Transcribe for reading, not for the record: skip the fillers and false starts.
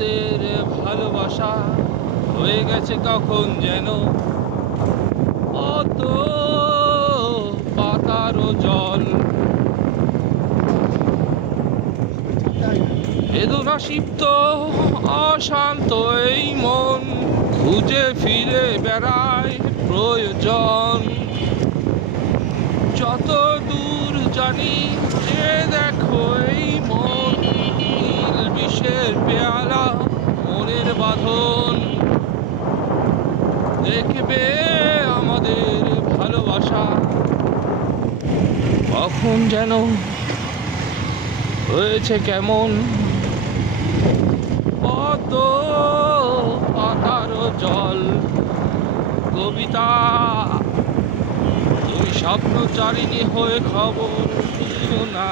আমাদের ভালোবাসা হয়ে গেছে কখন যেন অত পাতারও জল। বেদনা সিক্ত অশান্ত এই মন খুঁজে ফিরে বেড়ায় প্রয়োজন। যত দূর জানি যে দেখো এই মন নীল বিষের পেয়ালা মনের বাঁধন। দেখবে আমাদের ভালোবাসা কখন যেন হয়েছে কেমন কত পাতার জল। কবিতা তুমি স্বপ্নচারিণী হয়ে খবর নিও না।